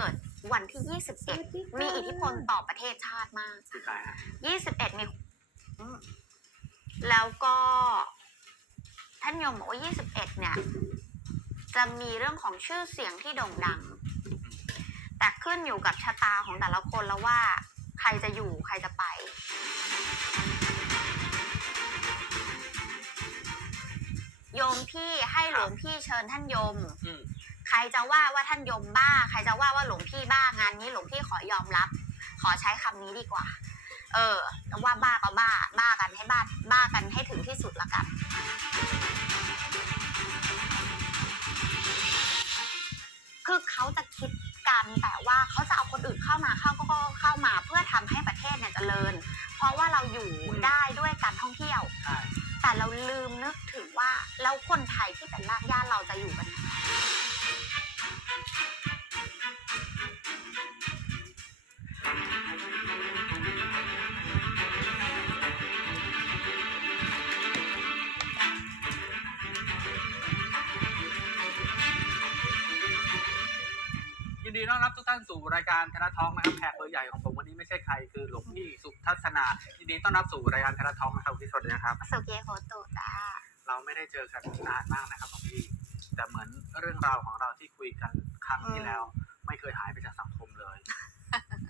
กิดวันที่ 21 มีอิทธิพลต่อประเทศชาติมาก คือใครฮะ21 มีอืมแล้วก็ ท่านยมบอกว่า 21 เนี่ย จะมีเรื่องของชื่อเสียงที่โด่งดัง แต่ขึ้นอยู่กับชะตาของแต่ละคนแล้วว่า ใครจะอยู่ใครจะไปโยมพี่ให้หลวงพี่เชิญท่านยมอืม ใครจะว่าว่าท่านยมบ้า ใครจะว่าว่าหลวงพี่บ้างานนี้หลวงพี่ขอยอมรับ ขอใช้คำนี้ดีกว่า เออว่าบ้าก็บ้า บ้ากันให้บ้าบ้ากันให้ถึงที่สุดละกัน คือเขาจะคิดกันแต่ว่าเขาจะเอาคนอื่นเข้ามาเข้าก็เข้ามาเพื่อทำให้ประเทศเนี่ยเจริญ เพราะว่าเราอยู่ได้ด้วยการท่องเที่ยวใช่แต่เราลืมนึกถึงว่าแล้วคนไทยที่เป็นรากหญ้าเราจะอยู่กันยังไง ดีต้อนรับทุกท่านสู่รายการธนาท้องนะครับแขกเบอร์ใหญ่ของผมวันนี้ไม่ใช่ใครคือหลวงพี่สุทัศนายินดีต้อนรับสู่รายการธนาท้องนะครับพี่สวัสดีนะครับ สุเกโฮตุจ้าเราไม่ได้เจอกันนานมากนะครับหลวงพี่แต่เหมือนเรื่องราวของเราที่คุยกันครั้งที่แล้ว ไม่เคยหายไปจากสังคมเลย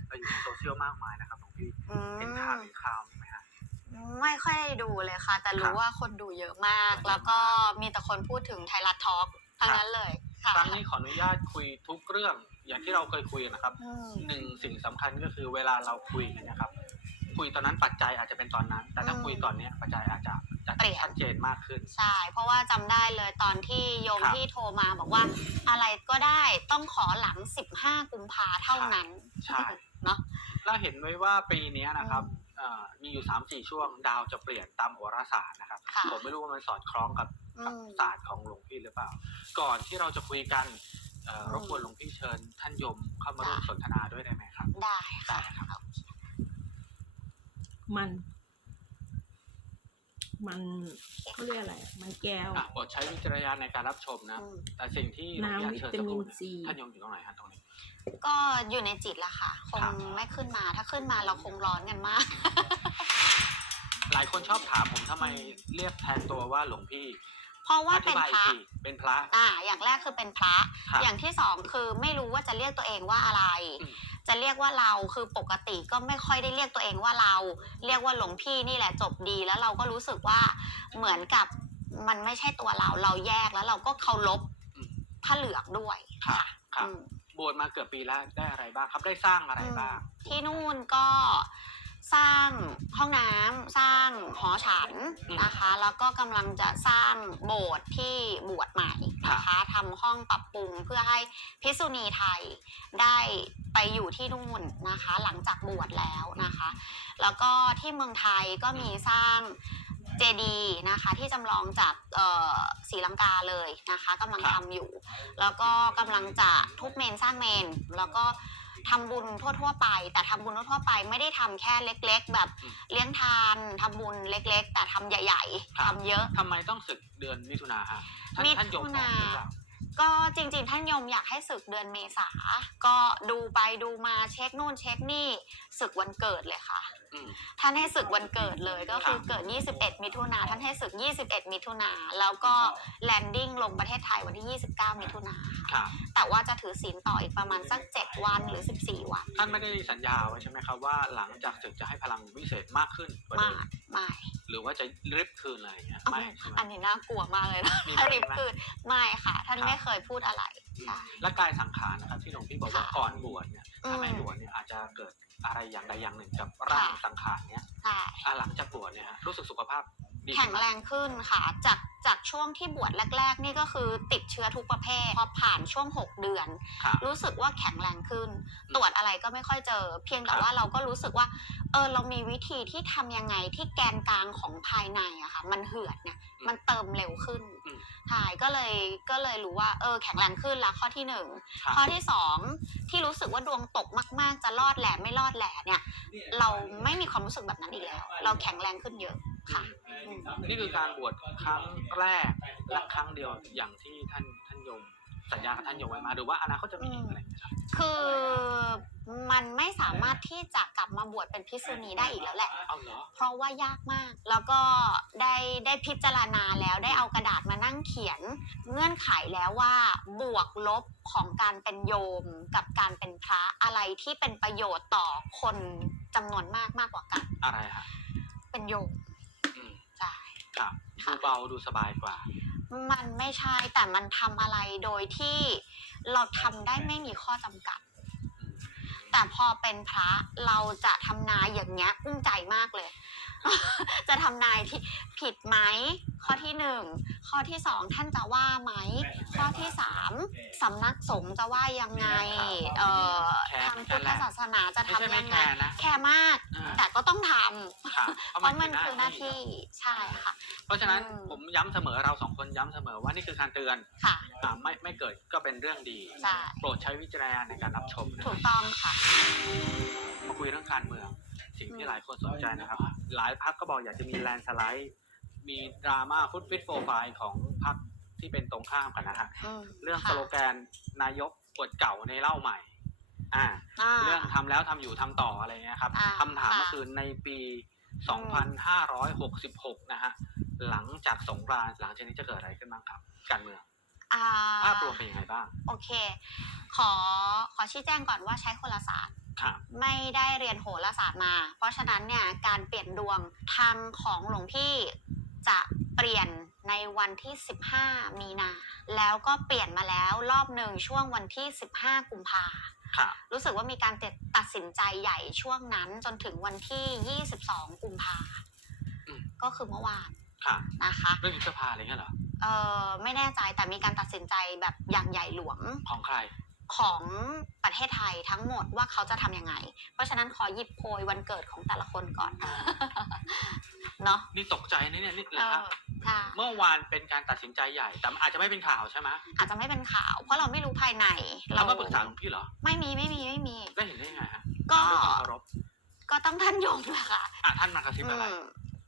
เราอยู่ในโซเชียลมากมายนะครับหลวงพี่อืเห็นข่าวมเห็นข่าวไหมฮะ ไม่ค่อยได้ดูเลยค่ะ แต่ครัรู้บว่าคนดูเยอะมาก แล้วก็มีแต่คนพูดถึงไทยรัฐทอล์กทั้งนั้นเลยค่ะ ครั้งนี้ขออนุญาตคุยทุกเรื่อง อย่างที่เราเคยคุยกันนะครับอืมหนึ่งสิ่งสำคัญก็คือเวลาเราคุยกันนะครับ คุยตอนนั้นปัจจัยอาจจะเป็นตอนนั้น แต่ถ้าอืมคุยตอนเนี้ยปัจจัยอาจจะจะเปลี่ยนชัดเจนมากขึ้น ใช่ เพราะว่าจำได้เลยตอนที่โยมครับที่โทรมาบอกว่าอะไรก็ได้ต้องขอหลัง 15 กุมภาเท่านั้น ใช่เนาะเราเห็นไว้ว่าปีเนี้ยนะครับเอ่อมีอยู่3ามสี่ช่วงดาวจะเปลี่ยนตามโหราศาสตร์นะครับค่ะผมไม่รู้ว่ามันสอดคล้องกับอืกับมศาสตร์ของหลวงพี่หรือเปล่า ก่อนที่เราจะคุยกันเอ่ออืม รบกวนหลวงพี่เชิญท่านยมเข้ามาร่วมสนทนาด้วยได้ไหมครับ ได้ค่ะได้ครับ มัน มันเขาเรียกอะไร มันแก้ว อะโปรดใช้วิจารณญาณในการรับชมนะ อืมแต่สิ่งที่หลวงพี่อยากเชิญสักครู่เนี่ยน้ำวิตามินซี ท่านยมอยู่ตรงไหนฮะตรงนี้ ก็อยู่ในจิตละค่ะคครังบไม่ขึ้นมา ถ้าขึ้นมาเราคงร้อนกันมาก หลายคนชอบถามผมทำไมเรียกแทนตัวว่าหลวงพี่ เพราะว่าอธิเป็นบายพอีกระทีเป็นพระ อ่า อย่างแรกคือเป็นพระครับอย่างที่สองคือไม่รู้ว่าจะเรียกตัวเองว่าอะไรอืมจะเรียกว่าเราคือปกติก็ไม่ค่อยได้เรียกตัวเองว่าเรา เรียกว่าหลวงพี่นี่แหละจบดีแล้วเราก็รู้สึกว่าเหมือนกับมันไม่ใช่ตัวเรา เราแยกแล้วเราก็เคารพอืมผ้าเหลืองด้วยครับค่ะครับอืมบวชมาเกือบปีแล้วได้อะไรบ้างครับได้สร้างอะไรบ้างที่นู่นก็ สร้างห้องน้ำสร้างหอฉันนะคะ แล้วก็กำลังจะสร้างโบสถ์ที่บวชใหม่นะคะทำห้องปรับปรุงเพื่อให้พิษุณีไทยได้ไปอยู่ที่นู่นนะคะ หลังจากบวชแล้วนะคะ แล้วก็ที่เมืองไทยก็มีสร้างเจดีนะคะที่จำลองจากเออศรีลังกาเลยนะคะกำลังทำอยู่ แล้วก็กำลังจะทุบเมนสร้างเมน แล้วก็ ทำบุญทั่ว ๆ ไป แต่ทำบุญทั่วๆไป ไม่ได้ทำแค่เล็ก ๆ แบบอืม เลี้ยงทานทำบุญเล็ก ๆ แต่ทำใหญ่ครับๆทำเยอะ ทำไมต้องศึกเดือนมิถุนาฮะท่านมิถุนา ท่านยมบอกหรือเปล่า ก็จริงๆ ท่านยมอยากให้ศึกเดือนเมษา ก็ดูไปดูมาเช็คนู่นเช็คนี่ศึกวันเกิดเลยค่ะอืม ท่านให้ศึกวันเกิดเลยก็คือครับเกิด 21 มิถุนาท่านให้ศึก 21 มิถุนาแล้วก็แลนดิ้งลงประเทศไทยวันที่ 29 มิถุนาค่ะครับแต่ว่าจะถือศีลต่ออีกประมาณสัก 7 วันหรือ 14 วัน ท่านไม่ได้สัญญาไว้ใช่ไหมครับว่าหลังจากศึกจะให้พลังวิเศษมากขึ้นกว่าเดิมามกไม่หรือว่าจะริบคืนอะไรอย่างเงี้ยเอาไม่ใช่ไหมอันนี้น่ากลัวมากเลยนะมีถ้าไหมริบคืนไม่ค่ะ ท่านครับไม่เคยพูดอะไรใช่และกายสังขารนะครับที่หลวงพี่บอกว่าค่ะก่อนบวชเนี่ยอืมถ้าไม่บวชเนี่ยอาจจะเกิด อะไรอย่างใดอย่างหนึ่งกับร่างค่ะสังขารเนี่ยใช่ อะหลังจากบวชเนี่ยฮะรู้สึกสุขภาพดีแข็งแรงขึ้นค่ะ จากจากช่วงที่บวชแรก ๆ นี่ก็คือติดเชื้อทุกประเภท พอผ่านช่วง 6 เดือน ครับรู้สึกว่าแข็งแรงขึ้นอืมตรวจอะไรก็ไม่ค่อยเจอ เพียงแต่ครับว่าเราก็รู้สึกว่า เออเรามีวิธีที่ทำยังไงที่แกนกลางของภายในอะค่ะ มันเหือดเนี่ย มันเติมเร็วขึ้นอืมใช่ก็เลยก็เลยรู้ว่าเออแข็งแรงขึ้นแล้วข้อที่หนึ่งครับ ข้อที่สองที่รู้สึกว่าดวงตกมากๆ จะรอดแหล่ไม่รอดแหล่เนี่ย เราไม่มีความรู้สึกแบบนั้นอีกแล้ว เราแข็งแรงขึ้นเยอะค่ะอืมนี่คือการบวชครั้งแรกและครั้งเดียวอย่างที่ท่านท่านยม สัญญากับท่านยมไว้มา หรือว่าอนาคตจะมีอีกอะไรไหมครับ คือมันไม่สามารถที่จะกลับมาบวชเป็นพิกษุณีได้อีกแล้วแหละ เอาเหรอ เพราะว่ายากมาก แล้วก็ได้ได้พิจารณาแล้วได้เอากระดาษมานั่งเขียน เงื่อนไขแล้วว่าบวกลบของการเป็นโยมกับการเป็นพระอะไรที่เป็นประโยชน์ต่อคนจำนวนมากมากกว่ากันอะไรฮะเป็นโยม อืมใช่ ครับดูค่ะ เบาดูสบายกว่า มันไม่ใช่แต่มันทำอะไรโดยที่เราทำได้ไม่มีข้อจำกัดอืมแต่พอเป็นพระเราจะทำนายอย่างเงี้ยกุ้งใจมากเลย จะทำนายที่ผิดไหม ข้อที่หนึ่งข้อที่สองท่านจะว่าไหม ข้อที่สามสำนักสงฆ์จะว่ายังไงเอ่อทางพุทธศาสนาจะไม่ใช่ทำไม่ยังแคไงร์นะแค่มากอ่าแต่ก็ต้องทำครับเพราะมันคือหน้าที่ใช่ค่ะ เพราะฉะนั้นอืมผมย้ำเสมอเราสองคนย้ำเสมอว่านี่คือการเตือนค่ะอ่าไม่ไม่เกิดก็เป็นเรื่องดีใช่โปรดใช้วิจารณญาณในการรับชมนะคถูรับกต้องค่ะมาคุยเรื่องการเมืองสิ่งที่อืมหลายคนสนใจนะครับ หลายพักก็บอกอยากจะมีแลนด์สไลด์ มีดราม่าฟุตฟิตโฟไฟล์ของพักที่เป็นตรงข้ามกันนะฮะมเรื่องสค่ะโลแกนนายกปวดเก่าในเล่าใหม่ อ่าาเรื่องทำแล้วทำอยู่ทำต่ออะไรเงี้ยครับอ่าคำถามค่ะก็คือในปี 2566 นะฮะหลังจากสงกรานต์หลังจากนี้จะเกิดอะไรขึ้นบ้างครับการเมืองอ่าภาพรวมเป็นยังไงบ้าง โอเค ขอขอชี้แจงก่อนว่าใช้คนละศาสตร์ ครับ ไม่ได้เรียนโหราศาสตร์มา เพราะฉะนั้นเนี่ยการเปลี่ยนดวงทางของหลวงพี่จะเปลี่ยนในวันที่ 15 มีนา แล้วก็เปลี่ยนมาแล้วรอบหนึ่งช่วงวันที่ 15 กุมภาครับ รู้สึกว่ามีการตัดสินใจใหญ่ช่วงนั้นจนถึงวันที่ 22 กุมภาอืม ก็คือเมื่อวานครับนะคะ เรื่องยุทธภาอะไรเงี้ยเหรอ เออไม่แน่ใจแต่มีการตัดสินใจแบบอย่างใหญ่หลวงของใคร ของประเทศไทยทั้งหมดว่าเขาจะทำยังไง เพราะฉะนั้นขอหยิบโพยวันเกิดของแต่ละคนก่อน เนาะนี่ตกใจนะเนี่ยนี่เอนะครัอบใช่เมื่อวานเป็นการตัดสินใจใหญ่ แต่อาจจะไม่เป็นข่าวใช่ไหมอาจจะไม่เป็นข่าว เพราะเราไม่รู้ภายในเรามาปรึกษาหลวงพี่เหรอ ไม่มีไม่มีไม่มี ได้เห็นได้ยังไงฮะก็ด้วยความเคารพก็ต้องท่านยมแหละค่ะอะท่านมากระซิบอือะไรม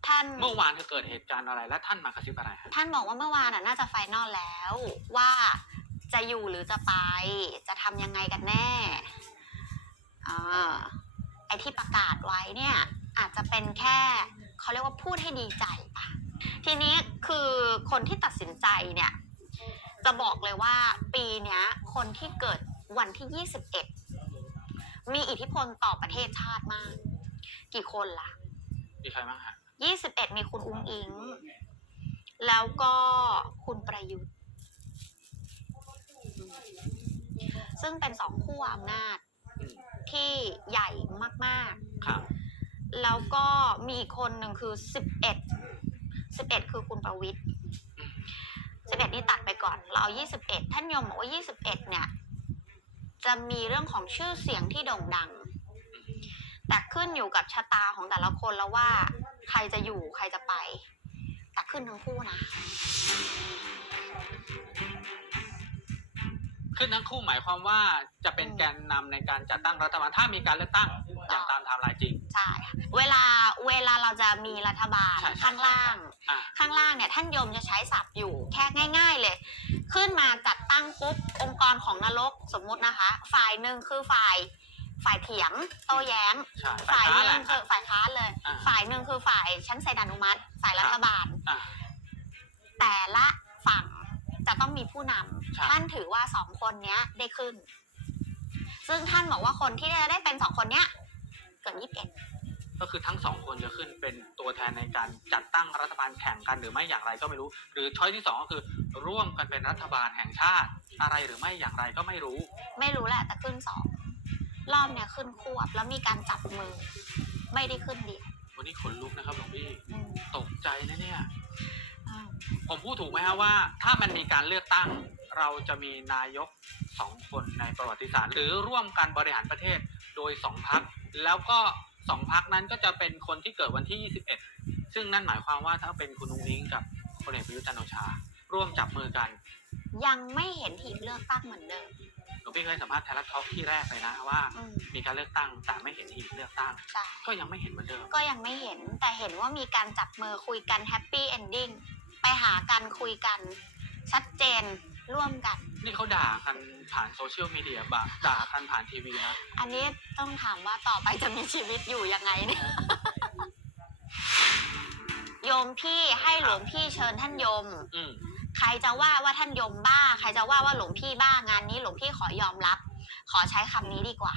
ท่าน เมื่อวานเกิดเหตุการณ์อะไรและท่านมากระซิบอะไรฮะ ท่านบอกว่าเมื่อวานน่ะน่าจะไฟนอลแล้วว่า จะอยู่หรือจะไป จะทำยังไงกันแน่อ่าไอที่ประกาศไว้เนี่ยอาจจะเป็นแค่เขาเรียกว่าพูดให้ดีใจปะทีนี้คือคนที่ตัดสินใจเนี่ยจะบอกเลยว่าปีเนี้ยคนที่เกิดวันที่ 21 มีอิทธิพลต่อประเทศชาติมาก กี่คนล่ะ มีใครบ้างฮะ21 มีคุณอุ้งอิง แล้วก็คุณประยุทธ์อืม ซึ่งเป็นสองขั้วอำนาจอืมที่ใหญ่มากครับ ๆ แล้วก็มีอีกคนหนึ่งคือ11 11คือคุณประวิทย์อืม11นี่ตัดไปก่อน เราเอา21ท่านยมบอกว่า21เนี่ย จะมีเรื่องของชื่อเสียงที่โด่งดัง แต่ขึ้นอยู่กับชะตาของแต่ละคนแล้วว่า ใครจะอยู่ใครจะไป แต่ขึ้นทั้งคู่นะ ขึ้นทั้งคู่หมายความว่าจะเป็นอืมแกนนำในการจัดตั้งรัฐบาลถ้ามีการเลือกตั้งอย่างตามไทม์ไลน์จริง ใช่ค่ะเวลาเวลาเราจะมีรัฐบาลใช่ใช่ข้างล่างอ่าข้างล่างเนี่ยท่านยมจะใช้ศัพท์อยู่แค่ง่าย ๆเลย ขึ้นมาจัดตั้งปุ๊บองค์กรของนรกสมมุตินะคะ ฝ่ายหนึ่งคือฝ่ายฝ่ายเถียงโต้แย้ง ใช่ฝ่ายค้หแหนึ่ละงคือฝ่ายค้านเลย อ่าฝ่ายหนึ่งคือฝ่ายชั้นเซ็นอนุมัติ ฝ่ายรัฐบาล อ่าแต่ละฝั่ง จะต้องมีผู้นใช่ำท่านถือว่าสองคนเนี้ยได้ขึ้น ซึ่งท่านบอกว่าคนที่จะได้เป็นสองคนเนี้ยเกิดยี่สิบเอ็ดก็คือทั้งสองคนจะขึ้นเป็นตัวแทนในการจัดตั้งรัฐบาลแข่งกันหรือไม่อย่างไรก็ไม่รู้ หรือช้อยที่สองก็คือร่วมกันเป็นรัฐบาลแห่งชาติ อะไรหรือไม่อย่างไรก็ไม่รู้ ไม่รู้แหละแต่ขึ้นสองรอบเนี้ยขึ้นควบแล้วมีการจับมือ ไม่ได้ขึ้นเดียววันนี้ขนลุกนะครับหลวงพี่อืมตกใจนะเนี่ยอ่า ผมพูดถูกไหมฮะว่า ถ้ามันมีการเลือกตั้ง เราจะมีนายกสองคนในประวัติศาสตร์ หรือร่วมกันบริหารประเทศโดยสองพัก แล้วก็สองพักนั้นก็จะเป็นคนที่เกิดวันที่ 21 ซึ่งนั่นหมายความว่าถ้าเป็นคุณนุ้งอิงกับพลเอกประยุทธ์จันทร์โอชา ร่วมจับมือกัน ยังไม่เห็นหีบเลือกตั้งเหมือนเดิมหลวงพี่เคยสัมภาษณ์ไทยรัฐทอล์กที่แรกเลยนะว่า อืมมีการเลือกตั้งแต่ไม่เห็นหีบเลือกตั้ง ใช่ก็ยังไม่เห็นเหมือนเดิม ก็ยังไม่เห็นแต่เห็นว่ามีการจับมือคุยกันแฮปปี้เอนดิ้ง ไปหากันคุยกัน ชัดเจนร่วมกัน นี่เขาด่ากันผ่านโซเชียลมีเดียบะด่ากันผ่านทีวีนะอันนี้ต้องถามว่าต่อไปจะมีชีวิตอยู่ยังไงเนี่ย โยมพี่ให้หลวงพี่เชิญท่านโยม อืมใครจะว่าว่าท่านโยมบ้า ใครจะว่าว่าหลวงพี่บ้างานนี้ หลวงพี่ขอยอมรับ ขอใช้คำนี้ดีกว่า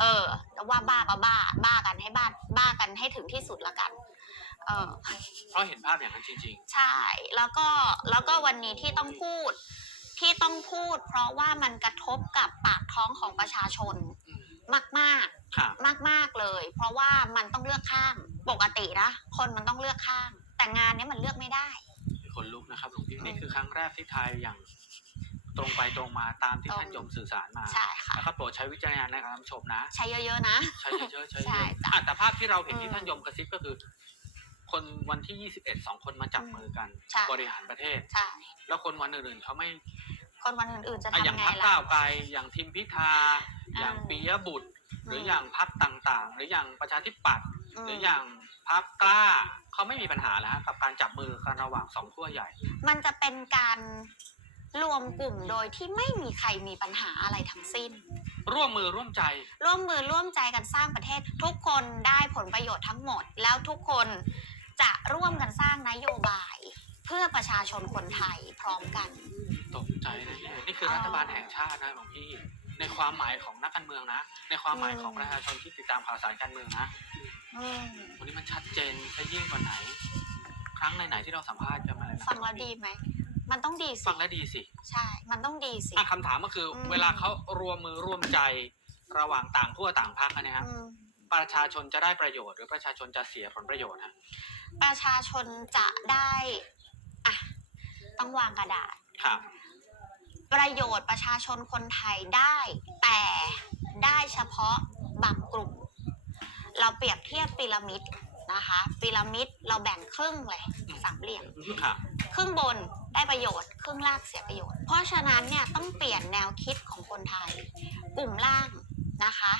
เออจะว่าบ้าก็บ้า บ้ากันให้บ้าบ้ากันให้ถึงที่สุดละกัน เออเพราะเห็นภาพอย่างนั้นจริง ใช่แล้วก็แล้วก็วันนี้ที่ต้องพูดที่ต้องพูด เพราะว่ามันกระทบกับปากท้องของประชาชนๆอืมมาก ๆ ครับ มากๆเลย เพราะว่ามันต้องเลือกข้างปกตินะคนมันต้องเลือกข้าง แต่งานเนี้ยมันเลือกไม่ได้ คนลุกนะครับหลวงพี่นี่คือครั้งแรกที่ไทยอย่างตรงไปตรงมาตามที่ตรง ท่านยมสื่อสารมาใช่ค่ะแล้วก็โปรดใช้วิจารณญาณในการรับชมนะ ใช้เยอะๆนะ ใช้เยอะๆใช้ใช่เยอะจ้ะ อะแต่ภาพที่เราเห็นที่อืมท่านยมกระซิบก็คือ คนวันที่ 21สองคนมาจับมือกัน ใช่ บริหารประเทศ ใช่ แล้วคนวันอื่นๆเขาไม่คนวันอื่นๆจะอะอย่างทำไงพักล่ะ ก้าวไกลอย่างทิมพิธา อ่า อย่างปิยบุตร หรืออมอย่างพักต่างๆ หรืออย่างประชาธิปัตย์ม หรืออย่างพักกล้าเขาไม่มีปัญหาแล้วฮะกับการจับมือกันระหว่างสองขั้วใหญ่ มันจะเป็นการรวมกลุ่มโดยที่ไม่มีใครมีปัญหาอะไรทั้งสิ้น ร่วมมือร่วมใจ ร่วมมือร่วมใจกันสร้างประเทศ ทุกคนได้ผลประโยชน์ทั้งหมด แล้วทุกคน จะร่วมกันสร้างนโยบาย เพื่อประชาชนคนไทยพร้อมกัน ตกใจนะเนี่ยนี่คืออ๋อรัฐบาลแห่งชาตินะหลวงพี่ ในความหมายของนักการเมืองนะ ในความหมายของอืมประชาชนที่ติดตามข่าวสารการเมืองนะอืมวันนี้มันชัดเจนซะยิ่งกว่าไหน ครั้งไหนๆที่เราสัมภาษณ์กันมาเลยนะฟังแล้วดีไหมมันต้องดีสิฟังแล้วดีสิ ใช่ มันต้องดีสิอะคำถามก็คืออมเวลาเขารวมมือร่วมใจระหว่างต่างขั้วต่างพรรคกันเนยฮะอืมประชาชนจะได้ประโยชน์ หรือประชาชนจะเสียผลประโยชน์ฮะ ประชาชนจะได้อะต้องวางกระดาษ ครับ ประโยชน์ประชาชนคนไทยได้ แต่ได้เฉพาะบางกลุ่ม เราเปรียบเทียบพีระมิดนะคะพีระมิดเราแบ่งครึ่งเลยสามเหลี่ยม ครับ ครึ่งบนได้ประโยชน์ครึ่งล่างเสียประโยชน์ เพราะฉะนั้นเนี่ยต้องเปลี่ยนแนวคิดของคนไทย กลุ่มล่างนะคะ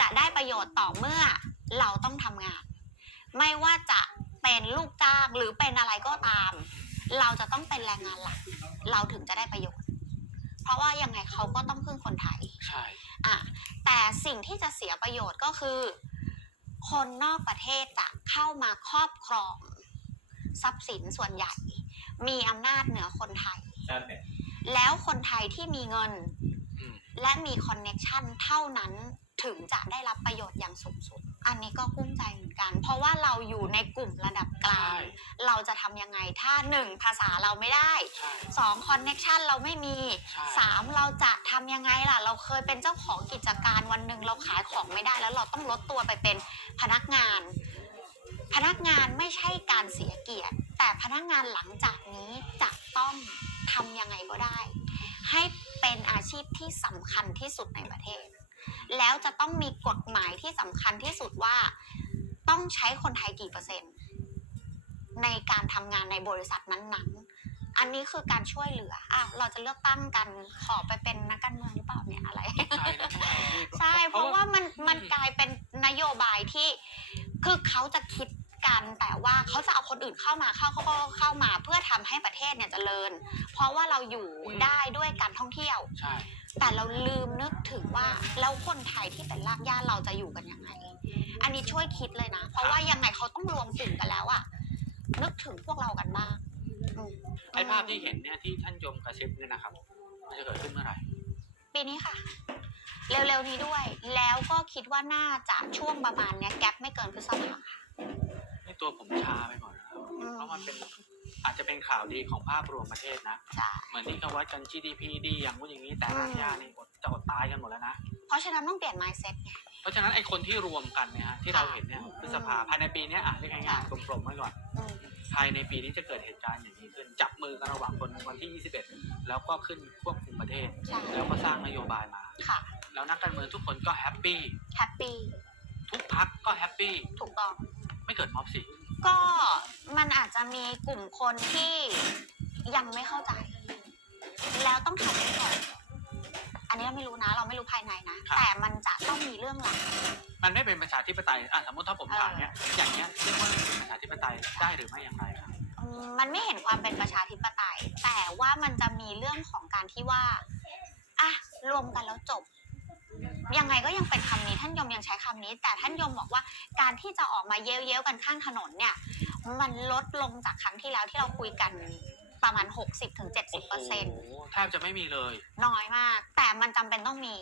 จะได้ประโยชน์ต่อเมื่อเราต้องทำงาน ไม่ว่าจะ เป็นลูกจ้างหรือเป็นอะไรก็ตาม เราจะต้องเป็นแรงงานหลัก เราถึงจะได้ประโยชน์ เพราะว่ายังไงเขาก็ต้องพึ่งคนไทยใช่อะแต่สิ่งที่จะเสียประโยชน์ก็คือ คนนอกประเทศจะเข้ามาครอบครอง ทรัพย์สินส่วนใหญ่ มีอำนาจเหนือคนไทยแล้วคนไทยที่มีเงิน อืม และมีคอนเน็กชันเท่านั้นถึงจะได้รับประโยชน์อย่างสูงสุด อันนี้ก็กุ้มใจเหมือนกัน เพราะว่าเราอยู่ในกลุ่มระดับกลาใช่งเราจะทำยังไงถ้าหนึ่งภาษาเราไม่ได้ใช่ สองคอนเน็กชันเราไม่มีใช่ สามเราจะทำยังไงล่ะ เราเคยเป็นเจ้าของกิจการวันหนึ่งเราขายของไม่ได้แล้วเราต้องลดตัวไปเป็นพนักงาน พนักงานไม่ใช่การเสียเกียรติ แต่พนักงานหลังจากนี้จะต้องทำยังไงก็ได้ ให้เป็นอาชีพที่สำคัญที่สุดในประเทศ แล้วจะต้องมีกฎหมายที่สำคัญที่สุดว่า ต้องใช้คนไทยกี่เปอร์เซ็นต์ ในการทำงานในบริษัทนั้นๆ อันนี้คือการช่วยเหลืออ้าวเราจะเลือกตั้งกันขอไปเป็นนักการเมืองหรือเปล่าเนี่ยอะไร ใช่แน่ๆพี่ใช่เพราะว่ามันมันอืมกลายเป็นนโยบายที่ คือเขาจะคิด กัน แต่ว่าเขาจะเอาคนอื่นเข้ามาเข้าเข้าเข้าเข้ามาเพื่อทำให้ประเทศเนี่ยเจริญ เพราะว่าเราอยู่ได้ด้วยการท่องเที่ยว ใช่ แต่เราลืมนึกถึงว่าแล้วคนไทยที่เป็นรากหญ้าเราจะอยู่กันยังไง อันนี้ช่วยคิดเลยนะ เพราะว่ายังไงเขาต้องรวมกลุ่มกันแล้วอะนึกถึงพวกเรากันบ้างอืมไอ้ภาพที่เห็นเนี่ยที่ท่านยมกระซิบเนี่ยนะครับ มันจะเกิดขึ้นเมื่อไหร่ ปีนี้ค่ะ เร็วๆนี้ด้วย แล้วก็คิดว่าน่าจะช่วงประมาณเนี้ยแก๊ปไม่เกินพฤษภาค่ะนี่ ตัวผมชาไปหมดแล้วอืม เพราะมันเป็นอาจจะเป็นข่าวดีของภาพรวมประเทศนะใช่ เหมือนที่เขาวัดกัน GDP ดีอย่างนู้นอย่างนี้แต่อืมรากหญ้านี่อดจะอดตายกันหมดแล้วนะ เพราะฉะนั้นต้องเปลี่ยน mindset ไง เพราะฉะนั้นไอ้คนที่รวมกันเนี่ยฮะที่เราเห็นเนี่ยอืมพฤษภาภายในปีเนี้ยอะเรียกง่ายๆกลมๆไว้ก่อนอืม ภายในปีนี้จะเกิดเหตุการณ์อย่างนี้ขึ้น จับมือกันระหว่างคนวันที่ 21 แล้วก็ขึ้นควบคุมประเทศ ใช่ แล้วก็สร้างนโยบายมา ค่ะ แล้วนักการเมืองทุกคนก็แฮปปี้ แฮปปี้ ทุกพักก็แฮปปี้ ถูกต้อง ไม่เกิดม็อบสิ ก็มันอาจจะมีกลุ่มคนที่ยังไม่เข้าใจ แล้วต้องทำให้ก่อน อันนี้เราไม่รู้นะ เราไม่รู้ภายในนะแต่มันจะต้องมีเรื่องราวมันไม่เป็นประชาธิปไตยอะสมมติถ้าผมถามเนี่ยอย่างเงี้ยเรียกว่าเป็นประชาธิปไตยได้หรือไม่อย่างไรครับอืมมันไม่เห็นความเป็นประชาธิปไตย แต่ว่ามันจะมีเรื่องของการที่ว่า อะ รวมกันแล้วจบ ยังไงก็ยังเป็นคำนี้ท่านยมยังใช้คำนี้ แต่ท่านยมบอกว่าการที่จะออกมาเย้ยวๆกันข้างถนนเนี่ย มันลดลงจากครั้งที่แล้วที่เราคุยกันประมาณ 60-70%เปอร์เซ็นต์โอ้โหแทบจะไม่มีเลย น้อยมาก แต่มันจำเป็นต้องมี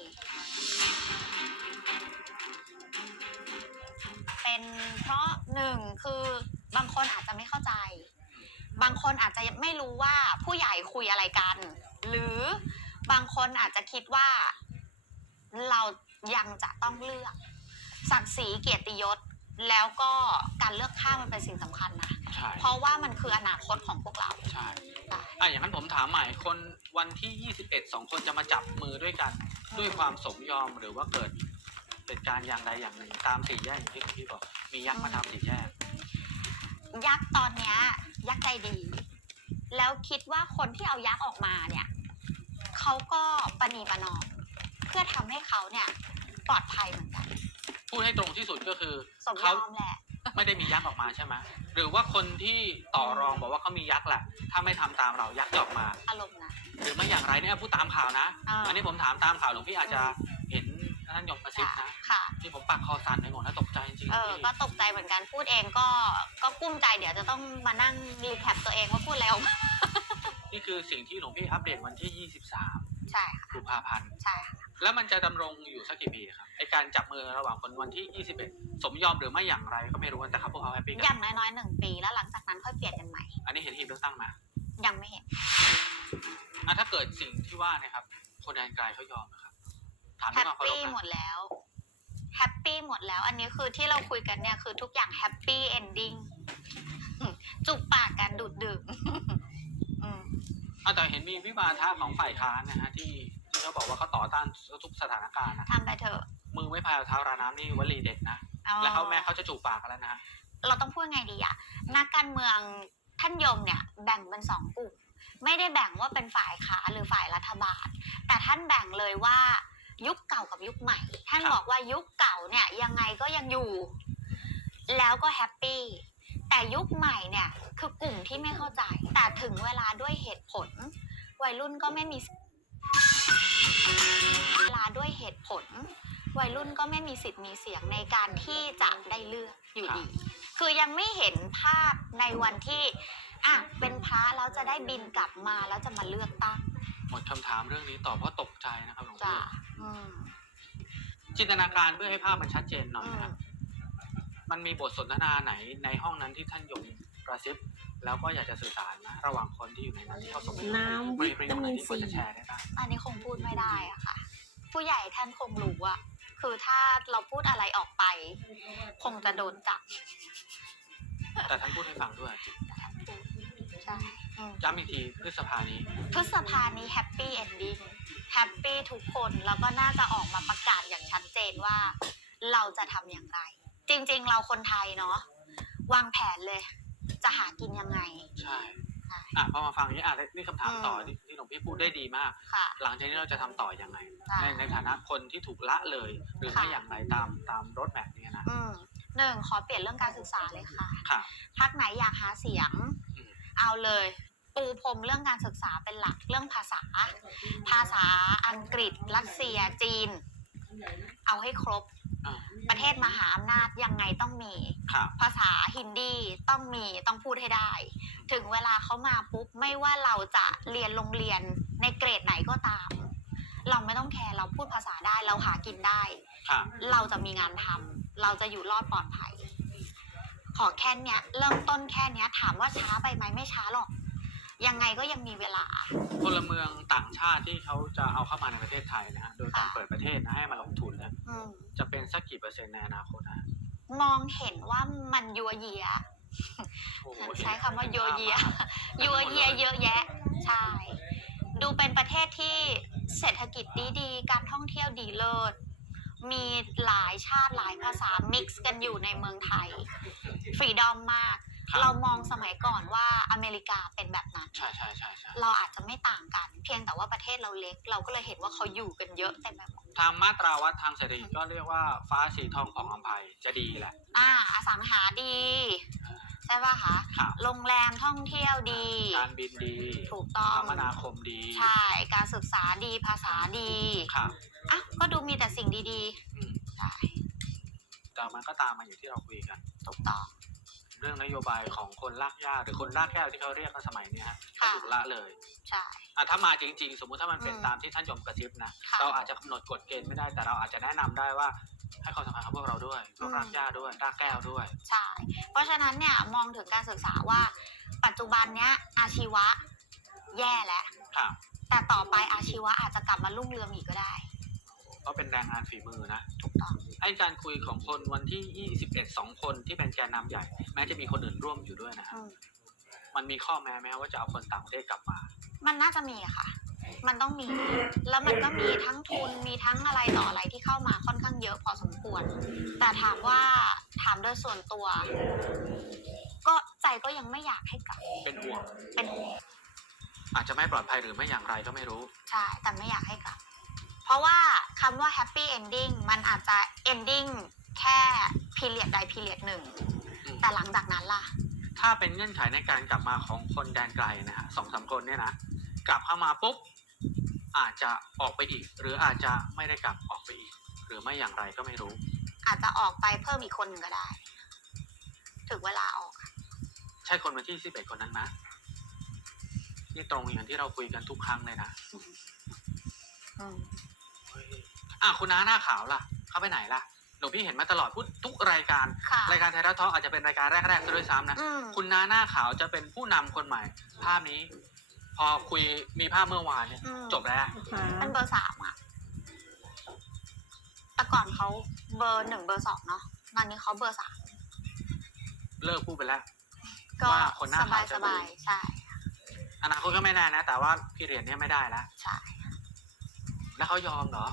เป็นเพราะหนึ่งคือบางคนอาจจะไม่เข้าใจ บางคนอาจจะไม่รู้ว่าผู้ใหญ่คุยอะไรกัน หรือบางคนอาจจะคิดว่า เรายังจะต้องเลือกศักดิ์ศรีเกียรติยศ แล้วก็การเลือกข้างมันเป็นสิ่งสำคัญนะ ใช่เพราะว่ามันคืออนาคตของพวกเรา ใช่อะอย่างนั้นผมถามใหม่คนวันที่21สองคนจะมาจับมือด้วยกัน ด้วยความสมยอมหรือว่าเกิดเหตุการณ์อย่างใดอย่างหนึ่งตามสี่แยกอย่างที่คุณพี่บอกมียักษ์มาทำสี่แยก ยักษ์ตอนเนี้ยยักษ์ใจดี แล้วคิดว่าคนที่เอายักษ์ออกมาเนี่ยเขาก็ปณีประนอม เพื่อทำให้เขาเนี่ยปลอดภัยเหมือนกัน พูดให้ตรงที่สุดก็คือสมยเขาอมแหละ ไม่ได้มียักษ์ออกมาใช่ไหมหรือว่าคนที่ต่อรองบอกว่าเขามียักษ์แหละ ถ้าไม่ทำตามเรายักษ์จะออกมา อารมณ์นะหรือไม่อย่างไรเนี่ยพูดตามข่าวนะอ่าอันนี้ผมถามตามข่าวหลวงพี่อาจจะเห็นท่านยมกระซิบค่ะนะค่ะ ที่ผมปากคอสั่นไปหมดแล้วตกใจจริงๆเออพี่ก็ตกใจเหมือนกันพูดเองก็ก็กุ้มใจเดี๋ยวจะต้องมานั่งรีแคปตัวเองว่าพูดแล้วนี่คือสิ่งที่หลวงพี่อัปเดตวันที่ 23ใช่ค่ะกุมภาพันธ์ ใช่ค่ะ แล้วมันจะดำรงอยู่สักกี่ปีครับไอการจับมือระหว่างคนวันที่ 21 สมยอมหรือไม่อย่างไรก็ไม่รู้แต่ครับพวกเขาแฮปปี้อกัย่านงน้อยๆหนึ่งปีแล้วหลังจากนั้นค่อยเปลี่ยนกันใหม่ อันนี้เห็นทีมเลือกตั้งมา ยังไม่เห็นอะถ้าเกิดสิ่งที่ว่าเนะครับ คนแดนไกลเขายอมนะครับถามแฮด้วยปความเคารปี้พหมนะดแล้วแฮปปี้หมดแล้ว อันนี้คือที่เราคุยกันเนี่ยคือทุกอย่างแฮปปี้เอนดิ้งจุบปากกันดูดดื่มอืมอะแต่เห็นมีวิวาทะของฝ่ายค้านนะฮะที่ ที่เขาบอกว่าเขาต่อต้านทุกสถานการณ์นะทำไปเถอะมือไม่พายเอาเท้าราน้ำนี่วลีเด็ดนะเอาแล้วเขาแม่เขาจะจูบปากกันแล้วนะเราต้องพูดไงดีอะนักการเมืองท่านยมเนี่ยแบ่งเป็นสองกลุ่ม ไม่ได้แบ่งว่าเป็นฝ่ายค้านหรือฝ่ายรัฐบาล แต่ท่านแบ่งเลยว่ายุคเก่ากับยุคใหม่ ท่านครับบอกว่ายุคเก่าเนี่ยยังไงก็ยังอยู่ แล้วก็แฮปปี้แต่ยุคใหม่เนี่ยคือกลุ่มที่ไม่เข้าใจ แต่ถึงเวลาด้วยเหตุผล วัยรุ่นก็ไม่มี เวลาด้วยเหตุผล วัยรุ่นก็ไม่มีสิทธิ์มีเสียงในการที่จะได้เลือกอยู่ดี คือยังไม่เห็นภาพในวันที่อะเป็นพระแล้วจะได้บินกลับมาแล้วจะมาเลือกตั้งหมดคำถามเรื่องนี้ตอบเพราะตกใจนะครับหลวงจ้ะพี่อืมจินตนาการเพื่อให้ภาพมันชัดเจนหน่อยอืนะคมรับ มันมีบทสนทนาไหนในห้องนั้นที่ท่านยมกระซิบ แล้วก็อยากจะสื่อสารนะระหว่างคนที่อยู่ในนั้นที่เขาสมมติน้ำวิตามินที่ควรซีจะแชร์ได้บ้างอันนี้คงพูดไม่ได้อะค่ะ ผู้ใหญ่ท่านคงรู้อะคือถ้าเราพูดอะไรออกไป คงจะโดนจับแต่ท่านพูดให้ฟังด้วยใช่อืม ย้ำอีกทีพฤษภานี้ พฤษภานี้แฮปปี้เอนดิ้งแฮปปี้ทุกคนแล้วก็น่าจะออกมาประกาศอย่างชัดเจนว่า เราจะทำอย่างไร จริงๆ เราคนไทยเนาะวางแผนเลย จะหากินยังไงใช่ใช่อะพอมาฟังอย่างนี้อะนี่คำถามอืมต่อที่ที่หลวงพี่พูดได้ดีมาก ค่ะ หลังจากนี้เราจะทำต่อยังไงใช่ในในฐานะคนที่ถูกละเลย หรือไม่ค่ะอย่างไรตามตามรถแมพนี้นะอืมหนึ่งขอเปลี่ยนเรื่องการศึกษาเลยค่ะ ค่ะ พักไหนอยากหาเสียง อืม เอาเลย ปูพรมเรื่องการศึกษาเป็นหลักเรื่องภาษา ภาษาอังกฤษ รัสเซียจีน เอาให้ครบอ่า ประเทศมหาอำนาจยังไงต้องมีค่ะภาษาฮินดีต้องมีต้องพูดให้ได้ ถึงเวลาเขามาปุ๊บไม่ว่าเราจะเรียนโรงเรียนในเกรดไหนก็ตาม เราไม่ต้องแคร์เราพูดภาษาได้เราหากินได้ค่ะเราจะมีงานทำเราจะอยู่รอดปลอดภัย ขอแค่เนี้ย เริ่มต้นแค่เนี้ย ถามว่าช้าไปไหมไม่ช้าหรอก ยังไงก็ยังมีเวลา พลเมืองต่างชาติที่เขาจะเอาเข้ามาในประเทศไทยนะฮะโดยการค่ะเปิดประเทศนะให้มาลงทุนเนี่ยอืมจะเป็นสักกี่เปอร์เซ็นต์ในอนาคตนะมองเห็นว่ามันยัวเยีย โอ้โหใช้คำว่ายัวเยียเห็นภาพมากยัวเยียเยอะแยะ ใช่ ดูเป็นประเทศที่เศรษฐกิจดีๆการท่องเที่ยวดีเลิศ มีหลายชาติหลายภาษา มิกซ์กันอยู่ในเมืองไทย ฟรีดอมมากครับ เรามองสมัยก่อนว่าอเมริกาเป็นแบบนั้น ใช่ใช่ใช่ใช่เราอาจจะไม่ต่างกัน เพียงแต่ว่าประเทศเราเล็ก เราก็เลยเห็นว่าเขาอยู่กันเยอะเต็มไปหมดทางมาตราวัดทางเศรษฐกิจก็เรียกว่าฟ้าสีทองของอัมภัยจะดีแหละ อ่าอสังหาดีช่ป่ะคะครับ โรงแรมท่องเที่ยวดี การบินดีถูกต้อง คมนาคมดีใช่การศึกษาดีภาษาดีครับอะก็ดูมีแต่สิ่งดีอืมๆใช่แต่มันก็ตามมาอย่างที่เราคุยกัน ถูกต้อง เรื่องนโยบายของคนลากย่าหรือคนลากแก้วที่เขาเรียกกันสมัยเนี้ยฮะก็ค่ะ ถูกละเลยใช่ อะถ้ามาจริง ๆ สมมุติถ้ามันเป็นอืมตามที่ท่านยมกระซิบนะค่ะเราอาจจะกำหนดกฎเกณฑ์ไม่ได้แต่เราอาจจะแนะนำได้ว่าให้ความสำคัญกับพวกเราด้วยพวกอืม รากย่าด้วยรากแก้วด้วย ใช่ เพราะฉะนั้นเนี่ยมองถึงการศึกษาว่าปัจจุบันเนี้ยอาชีวะแย่แล้ว ครับ แต่ต่อไปอาชีวะอาจจะกลับมารุ่งเรืองอีกก็ได้ ก็เป็นแรงงานฝีมือนะถูกต้องไอ้การคุยของคนวันที่ 21สองคนที่เป็นแกนนำใหญ่ แม้จะมีคนอื่นร่วมอยู่ด้วยนะฮะอืมมันมีข้อแม้แม้ว่าจะเอาคนต่างประเทศกลับมา มันน่าจะมีอะค่ะ มันต้องมี แล้วมันก็มีทั้งทุนมีทั้งอะไรต่ออะไรที่เข้ามาค่อนข้างเยอะพอสมควร แต่ถามว่าถามโดยส่วนตัว ก็ใจก็ยังไม่อยากให้กลับ เป็นห่วง เป็นห่วงอาจจะไม่ปลอดภัยหรือไม่อย่างไรก็ไม่รู้ ใช่ แต่ไม่อยากให้กลับเพ ราะว่าคำว่า happy ending มันอาจจะ ending แค่ period ใด period หนึ่งอืมแต่หลังจากนั้นล่ะ ถ้าเป็นเงื่อนไขในการกลับมาของคนแดนไกลนะฮะสองสามคนเนี่ยนะ กลับเข้ามาปุ๊บ อาจจะออกไปอีก หรืออาจจะไม่ได้กลับออกไปอีก หรือไม่อย่างไรก็ไม่รู้ อาจจะออกไปเพิ่มอีกคนหนึ่งก็ได้ ถึงเวลาออก ใช่คนวันที่สิบเอ็ดคนนั้นนะนี่ตรงอย่างที่เราคุยกันทุกครั้งเลยนะ อืมเฮ้ย อะคุณน้าหน้าขาวล่ะ เขาไปไหนล่ะหนูพี่เห็นมาตลอดพูดทุกรายการ ค่ะรายการไทยรัฐทอล์กอาจจะเป็นรายการแรกๆซะด้วยซ้ำนะ อืมคุณน้าหน้าขาวจะเป็นผู้นำคนใหม่ ภาพนี้ พอคุยมีภาพเมื่อวานเนี่ย อืมจบแล้วค่ะเป็นเบอร์สามอะแต่ก่อนเขาเบอร์หนึ่งเบอร์สองเนาะตอนนี้เขาเบอร์สามเลิกพูดไปแล้ว ก็ว่าคนหน้าสบาขาวยจะสบายใช่อนาคตก็ไม่แน่นะ แต่ว่าพี่เรียนเนี่ยไม่ได้แล้ว ใช่แล้วเขายอมเหรอ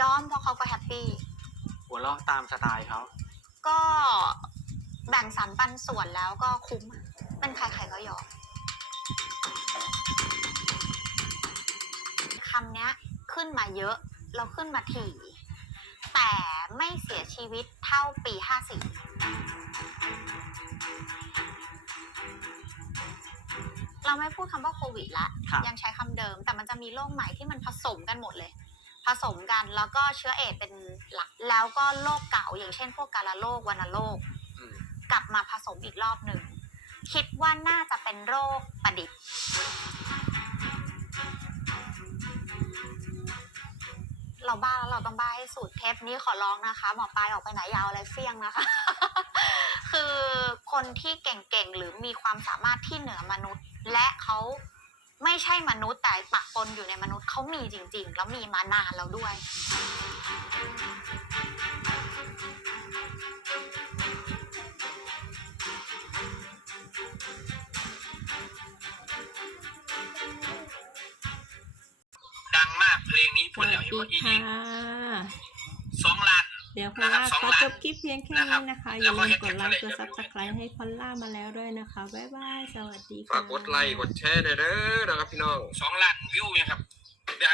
ยอมเพราะเขาก็แฮปปี้ หัวเราะตามสไตล์เขาก็แบ่งสรรปันส่วนแล้วก็คุ้มอะเป็นใครใครก็ยอมคำเนี้ยขึ้นมาเยอะแล้วขึ้นมาถี่ แต่ไม่เสียชีวิตเท่าปีห้าสี่เราไม่พูดคำว่าโควิดละ ครับ ยังใช้คำเดิม แต่มันจะมีโรคใหม่ที่มันผสมกันหมดเลย ผสมกันแล้วก็เชื้อเอดส์เป็นหลัก แล้วก็โรคเก่าอย่างเช่น พวกกาฬโรควัณโรคอืมกลับมาผสมอีกรอบหนึ่ง คิดว่าน่าจะเป็นโรคประดิษฐ์ เราบ้าแล้วเราต้องบ้าให้สุดเทปนี้ขอร้องนะคะหมอปลายออกไปไหนยาวอะไรเฟี้ยงนะคะ คือคนที่เก่งๆ หรือมีความสามารถที่เหนือมนุษย์ และเขา ไม่ใช่มนุษย์แต่ปะปนอยู่ในมนุษย์เขามีจริง ๆ แล้วมีมานานแล้วด้วย ดังมากเพลงนี้สพูดวัสแล้วเห็นดีว่าอีค่ะนี้สองล้าน เดี๋ยวพอนะครัล่าบสองขอล้านจบคลิปเพียงแค่นะครันี้บนะคะอแล้ย่าวก็ลืมเฮ็ดกดไลค์กเฮ็ดดซับเฮ็ดสไครต์ให้พอลล่ามาแล้วด้วยนะคะ บ๊ายบาย สวัสดีค่ะ ฝากกดไลค์กดแชร์เด้อเด้อนะครับพี่น้องสองล้านวิวเนี่ยครับ